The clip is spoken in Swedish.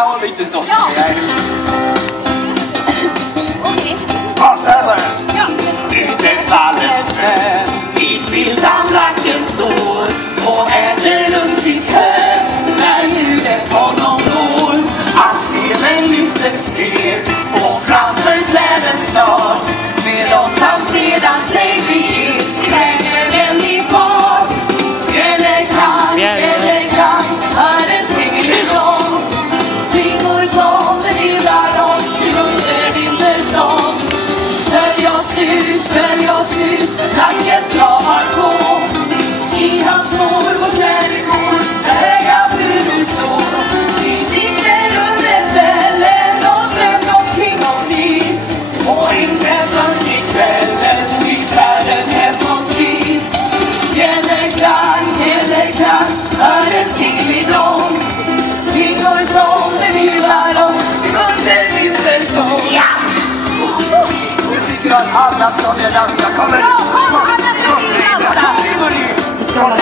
Ja, lite så. Ja. Okej. Ja, så här bara. Ja. Ute faller snö, i spiltan blacken står och äter runt sitt hö när ljudet honom går. Axeln lyftes ner och framför släden snart med oss han sedan sig blir längre väldig fart. Gälleklang, hördes ringelång. Kvinnor som virvlar om i under vintersång. Följ oss ut, nacket travar på. I hans spår och slädekor, där höga furor står. Vi sitter under kvällen och strömt omkring oss hit. Och inte först i kvällen fick världen hem oss dit. Gälleklang, hördes tingelidång. Kvinnor som virvlar om i under vintersång. Ja! Att alla ska med dansa. Kom igen! Ja, kom! Alla ska med dansa! Kom!